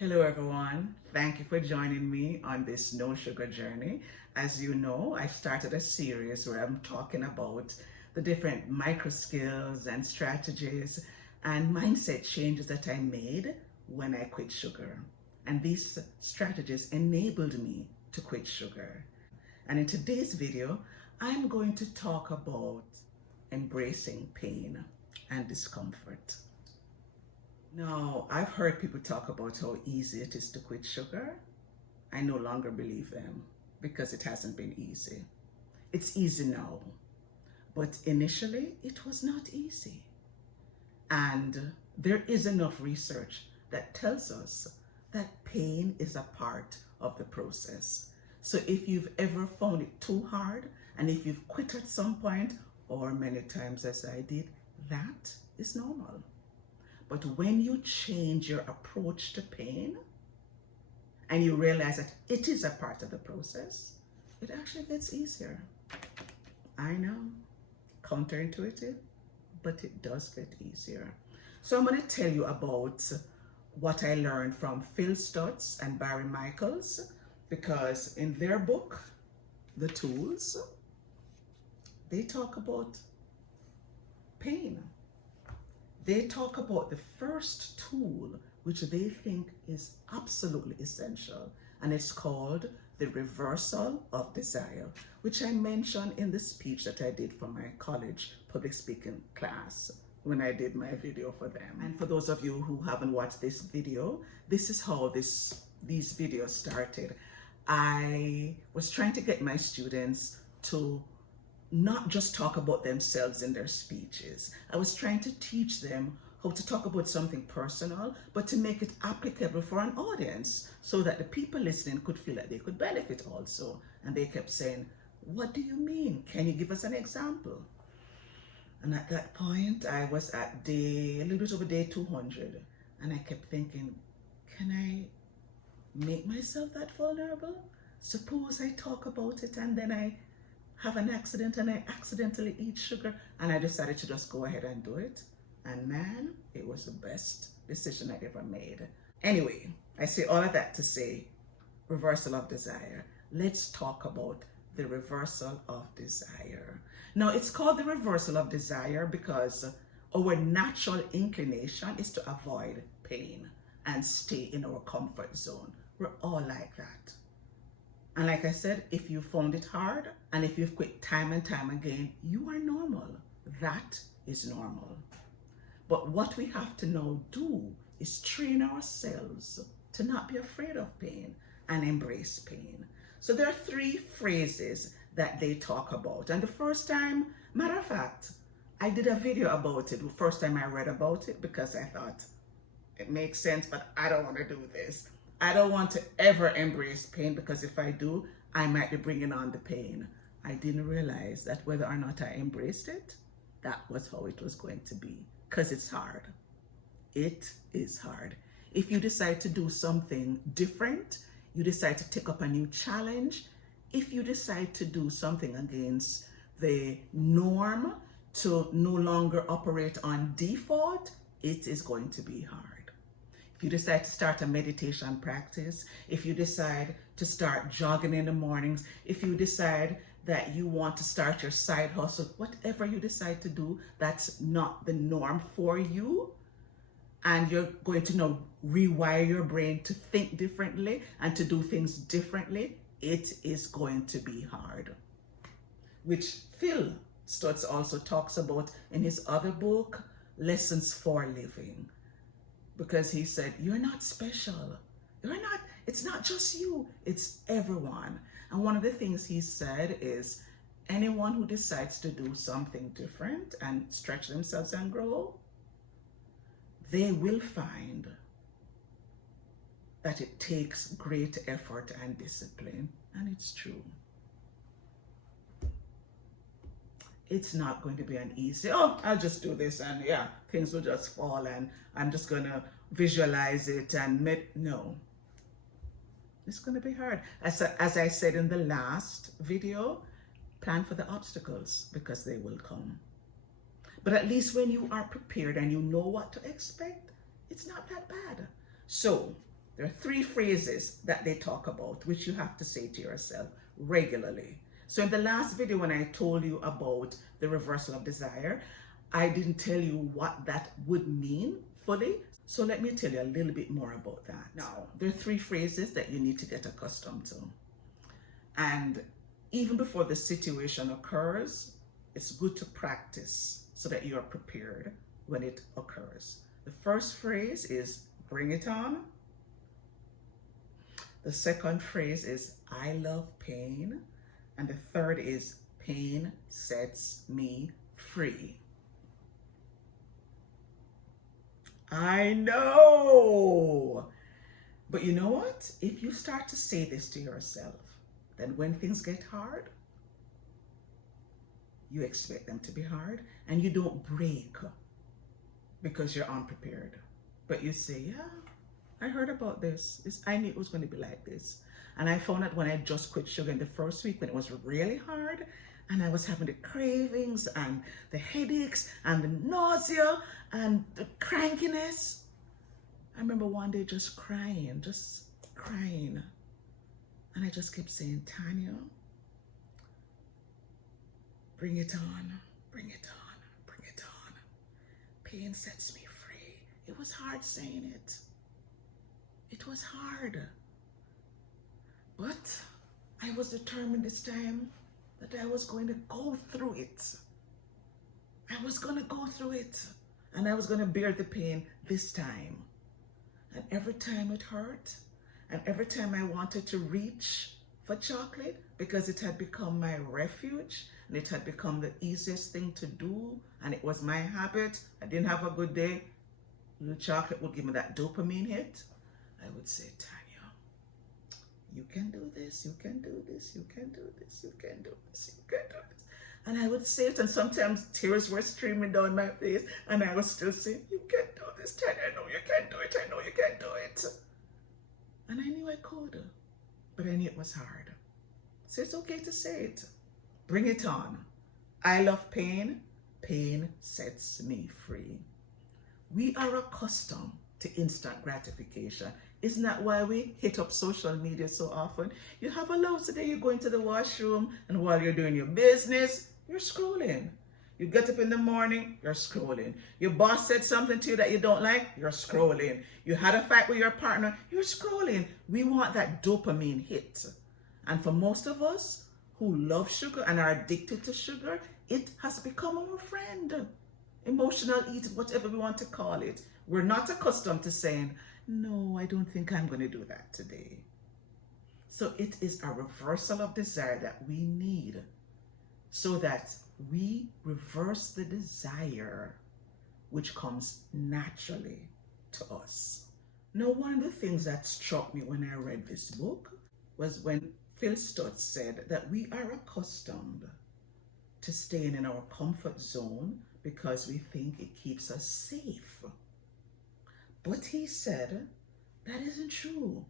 Hello everyone, thank you for joining me on this no sugar journey. As you know, I started a series where I'm talking about the different micro skills and strategies and mindset changes that I made when I quit sugar. And these strategies enabled me to quit sugar. And in today's video, I'm going to talk about embracing pain and discomfort. Now, I've heard people talk about how easy it is to quit sugar. I no longer believe them because it hasn't been easy. It's easy now, but initially it was not easy. And there is enough research that tells us that pain is a part of the process. So if you've ever found it too hard, and if you've quit at some point, or many times as I did, that is normal. But when you change your approach to pain and you realize that it is a part of the process, it actually gets easier. I know, counterintuitive, but it does get easier. So I'm going to tell you about what I learned from Phil Stutz and Barry Michaels, because in their book, The Tools, they talk about pain. They talk about the first tool which they think is absolutely essential, and it's called the reversal of desire, which I mentioned in the speech that I did for my college public speaking class when I did my video for them. And for those of you who haven't watched this video, this is how these videos started. I was trying to get my students to not just talk about themselves in their speeches. I was trying to teach them how to talk about something personal, but to make it applicable for an audience so that the people listening could feel that they could benefit also. And they kept saying, "What do you mean? Can you give us an example?" And at that point, I was at a little bit over day 200. And I kept thinking, can I make myself that vulnerable? Suppose I talk about it and then I have an accident and I accidentally eat sugar, and I decided to just go ahead and do it. And man, it was the best decision I ever made. Anyway, I say all of that to say reversal of desire. Let's talk about the reversal of desire. Now, it's called the reversal of desire because our natural inclination is to avoid pain and stay in our comfort zone. We're all like that. And like I said, if you found it hard and if you've quit time and time again, you are normal. That is normal. But what we have to now do is train ourselves to not be afraid of pain and embrace pain. So there are 3 phrases that they talk about. And the first time, matter of fact, I did a video about it. The first time I read about it because I thought it makes sense, but I don't want to do this. I don't want to ever embrace pain because if I do, I might be bringing on the pain. I didn't realize that whether or not I embraced it, that was how it was going to be, because it's hard. It is hard. If you decide to do something different, you decide to take up a new challenge, if you decide to do something against the norm, to no longer operate on default, it is going to be hard. If you decide to start a meditation practice, if you decide to start jogging in the mornings, if you decide that you want to start your side hustle, whatever you decide to do, that's not the norm for you. And you're going to now rewire your brain to think differently and to do things differently, it is going to be hard. Which Phil Stutz also talks about in his other book, Lessons for Living. Because he said, you're not special. It's not just you, it's everyone. And one of the things he said is, anyone who decides to do something different and stretch themselves and grow, they will find that it takes great effort and discipline. And it's true. It's not going to be an easy, I'll just do this and yeah, things will just fall and I'm just going to visualize it and no. It's going to be hard. As I said in the last video, plan for the obstacles because they will come. But at least when you are prepared and you know what to expect, it's not that bad. So There are 3 phrases that they talk about, which you have to say to yourself regularly. So in the last video, when I told you about the reversal of desire, I didn't tell you what that would mean fully. So let me tell you a little bit more about that. Now, there are 3 phrases that you need to get accustomed to. And even before the situation occurs, it's good to practice so that you're prepared when it occurs. The first phrase is bring it on. The second phrase is I love pain. And the third is pain sets me free. I know. But you know what? If you start to say this to yourself, then when things get hard, you expect them to be hard and you don't break because you're unprepared. But you say, yeah, I heard about this. I knew it was going to be like this. And I found that when I just quit sugar in the first week, when it was really hard, and I was having the cravings and the headaches and the nausea and the crankiness. I remember one day just crying. And I just kept saying, Tanya, bring it on, bring it on, bring it on. Pain sets me free. It was hard saying it. It was hard. But I was determined this time that I was going to go through it. I was going to go through it. And I was going to bear the pain this time. And every time it hurt, and every time I wanted to reach for chocolate, because it had become my refuge, and it had become the easiest thing to do, and it was my habit. I didn't have a good day. The chocolate would give me that dopamine hit. I would say, Tanya, you can do this, you can do this, you can do this, you can do this, you can do this. And I would say it, and sometimes tears were streaming down my face, and I was still saying, you can do this, Tanya, I know you can do it, I know you can do it. And I knew I could, but I knew it was hard. So it's okay to say it. Bring it on. I love pain. Pain sets me free. We are accustomed to instant gratification. Isn't that why we hit up social media so often? You have a lousy day, you go into the washroom, and while you're doing your business, you're scrolling. You get up in the morning, you're scrolling. Your boss said something to you that you don't like, you're scrolling. You had a fight with your partner, you're scrolling. We want that dopamine hit. And for most of us who love sugar and are addicted to sugar, it has become our friend. Emotional eating, whatever we want to call it. We're not accustomed to saying, no, I don't think I'm going to do that today. So it is a reversal of desire that we need so that we reverse the desire which comes naturally to us. Now, one of the things that struck me when I read this book was when Phil Stutz said that we are accustomed to staying in our comfort zone because we think it keeps us safe. But he said that isn't true.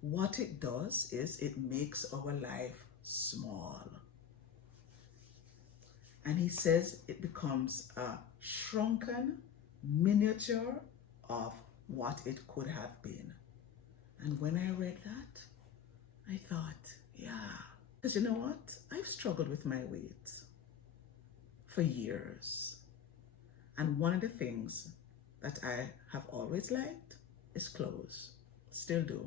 What it does is it makes our life small. And he says it becomes a shrunken miniature of what it could have been. And when I read that, I thought, yeah. Because you know what? I've struggled with my weight for years. And one of the things that I have always liked is clothes. Still do.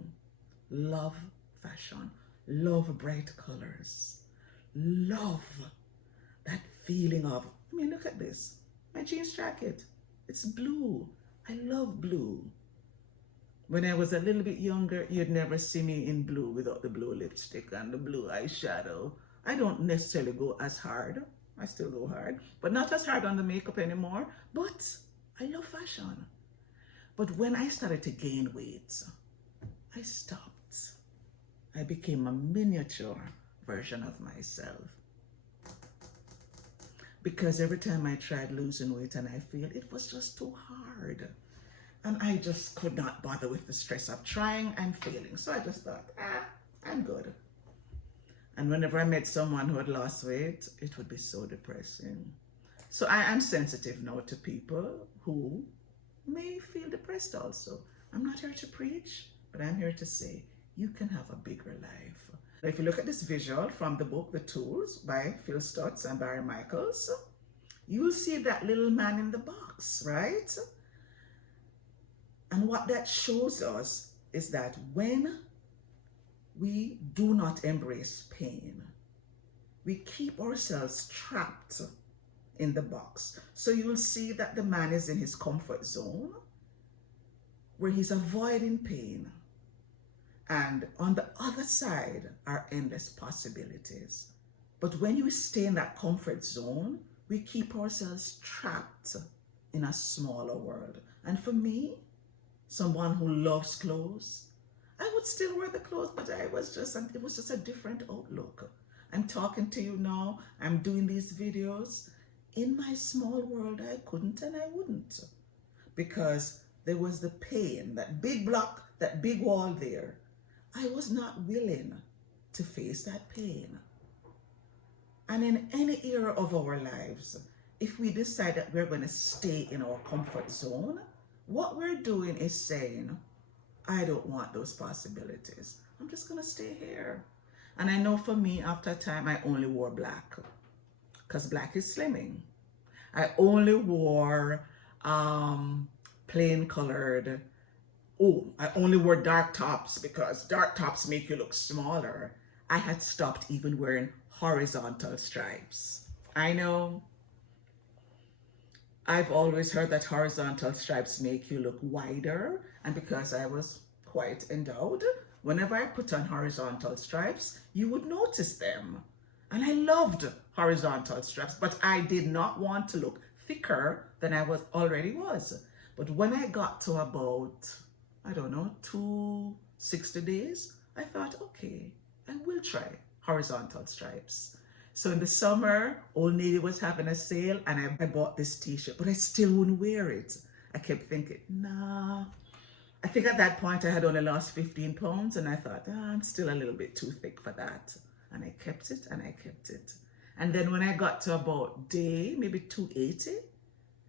Love fashion. Love bright colors. Love that feeling of, I mean, look at this. My jeans jacket. It's blue. I love blue. When I was a little bit younger, you'd never see me in blue without the blue lipstick and the blue eyeshadow. I don't necessarily go as hard. I still go hard, but not as hard on the makeup anymore. But I love fashion. But when I started to gain weight, I stopped. I became a miniature version of myself. Because every time I tried losing weight and I feel it was just too hard. And I just could not bother with the stress of trying and failing. So I just thought, I'm good. And whenever I met someone who had lost weight, it would be so depressing. So I am sensitive now to people who may feel depressed also. I'm not here to preach. But I'm here to say you can have a bigger life. If you look at this visual from the book The Tools by Phil Stutz and Barry Michaels, you'll see that little man in the box, right? And what that shows us is that when we do not embrace pain, we keep ourselves trapped in the box. So you'll see that the man is in his comfort zone where he's avoiding pain. And on the other side are endless possibilities. But when you stay in that comfort zone, we keep ourselves trapped in a smaller world. And for me, someone who loves clothes, I would still wear the clothes, but it was just a different outlook. I'm talking to you now, I'm doing these videos. In my small world, I couldn't and I wouldn't. Because there was the pain, that big block, that big wall there. I was not willing to face that pain. And in any era of our lives, if we decide that we're going to stay in our comfort zone, what we're doing is saying, I don't want those possibilities. I'm just going to stay here. And I know for me, after a time, I only wore black because black is slimming. I only wore plain colored. I only wore dark tops because dark tops make you look smaller. I had stopped even wearing horizontal stripes. I know. I've always heard that horizontal stripes make you look wider, and because I was quite endowed, whenever I put on horizontal stripes, you would notice them. And I loved horizontal stripes, but I did not want to look thicker than I already was. But when I got to about, I don't know, 260 days, I thought, okay, I will try horizontal stripes. So in the summer, Old Navy was having a sale and I bought this t-shirt, but I still wouldn't wear it. I kept thinking, nah. I think at that point I had only lost 15 pounds and I thought, I'm still a little bit too thick for that. And I kept it and I kept it. And then when I got to about day, maybe 280,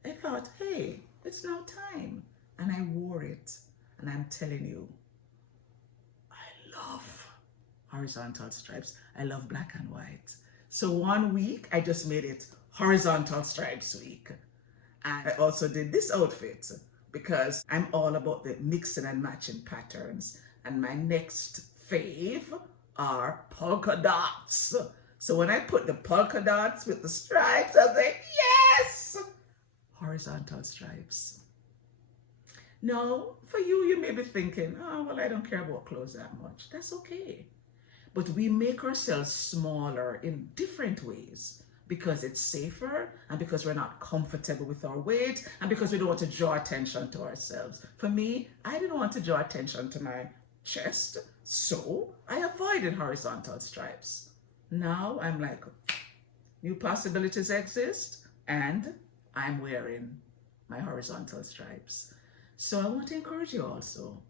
I thought, hey, it's now time. And I wore it. And I'm telling you, I love horizontal stripes. I love black and white. So one week, I just made it horizontal stripes week. And I also did this outfit because I'm all about the mixing and matching patterns. And my next fave are polka dots. So when I put the polka dots with the stripes, I was like, yes! Horizontal stripes. Now, for you, you may be thinking, oh, well, I don't care about clothes that much. That's okay. But we make ourselves smaller in different ways because it's safer and because we're not comfortable with our weight and because we don't want to draw attention to ourselves. For me, I didn't want to draw attention to my chest, so I avoided horizontal stripes. Now I'm like, new possibilities exist and I'm wearing my horizontal stripes. So I want to encourage you also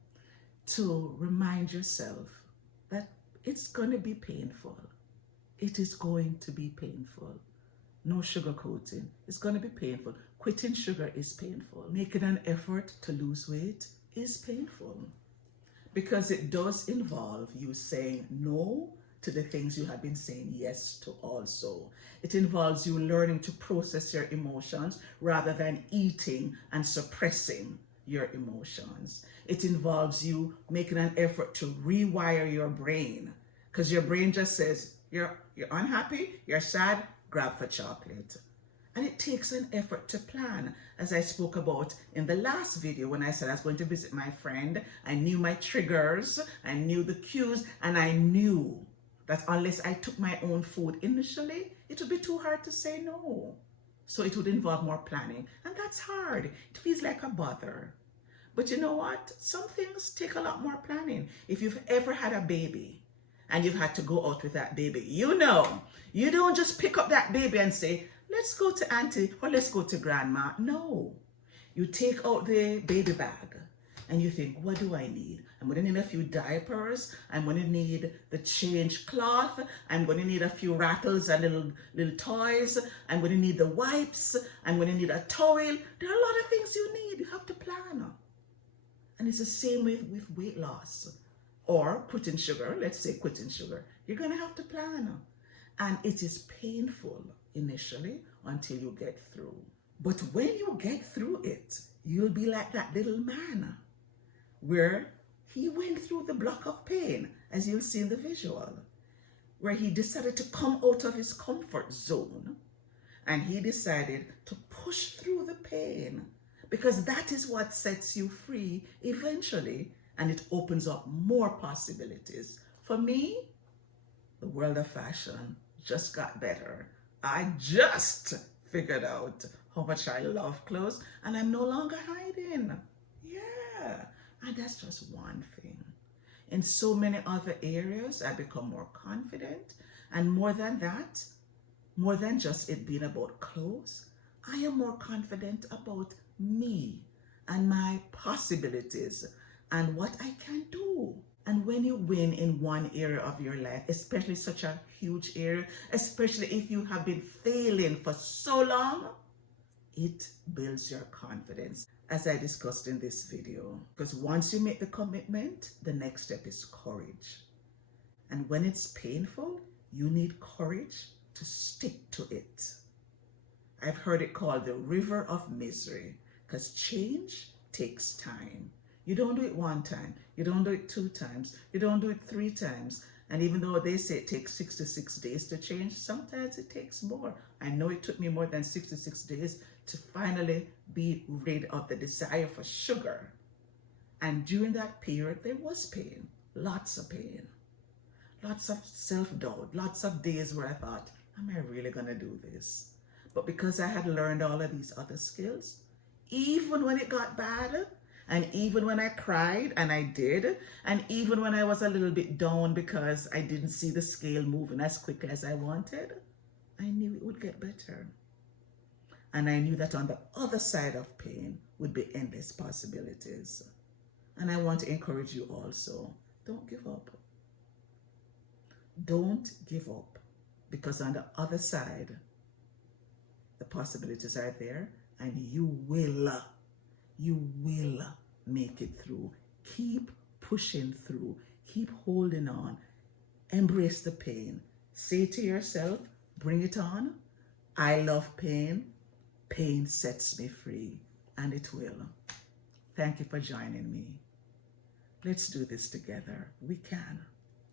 to remind yourself that it's going to be painful. It is going to be painful. No sugarcoating. It's going to be painful. Quitting sugar is painful. Making an effort to lose weight is painful because it does involve you saying no to the things you have been saying yes to also. It involves you learning to process your emotions rather than eating and suppressing your emotions. It involves you making an effort to rewire your brain because your brain just says, you're unhappy, you're sad, grab for chocolate. And it takes an effort to plan. As I spoke about in the last video when I said I was going to visit my friend, I knew my triggers, I knew the cues, and I knew that unless I took my own food initially, it would be too hard to say no. So it would involve more planning. And that's hard. It feels like a bother. But you know what? Some things take a lot more planning. If you've ever had a baby and you've had to go out with that baby, you know, you don't just pick up that baby and say, let's go to auntie or let's go to grandma. No. You take out the baby bag and you think, what do I need? I'm going to need a few diapers. I'm going to need the change cloth. I'm going to need a few rattles and little toys. I'm going to need the wipes. I'm going to need a towel. There are a lot of things you need. You have to plan. And And it's the same with weight loss or quitting sugar. Let's say quitting sugar. You're going to have to plan. And it is painful initially until you get through. But when you get through it, you'll be like that little man where he went through the block of pain, as you'll see in the visual, where he decided to come out of his comfort zone and he decided to push through the pain, because that is what sets you free eventually, and it opens up more possibilities. For me, the world of fashion just got better. I just figured out how much I love clothes, and I'm no longer hiding. Yeah, and that's just one thing. In so many other areas, I become more confident, and more than that, more than just it being about clothes, I am more confident about me and my possibilities and what I can do. And when you win in one area of your life, especially such a huge area, especially if you have been failing for so long, it builds your confidence, as I discussed in this video. Because once you make the commitment, the next step is courage. And when it's painful, you need courage to stick to it. I've heard it called the river of misery, because change takes time. You don't do it one time, you don't do it 2 times, you don't do it 3 times. And even though they say it takes 66 days to change, sometimes it takes more. I know it took me more than 66 days to finally be rid of the desire for sugar. And during that period, there was pain, lots of pain, lots of self-doubt, lots of days where I thought, am I really gonna do this? But because I had learned all of these other skills, even when it got bad, and even when I cried, and I did, and even when I was a little bit down because I didn't see the scale moving as quickly as I wanted, I knew it would get better. And I knew that on the other side of pain would be endless possibilities. And I want to encourage you also, don't give up. Don't give up, because on the other side, the possibilities are there, and you will make it through. Keep pushing through, keep holding on, embrace the pain. Say to yourself, bring it on. I love pain. Pain sets me free, and it will. Thank you for joining me. Let's do this together. We can.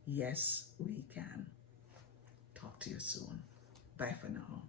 Yes, we can. Talk to you soon. Bye for now.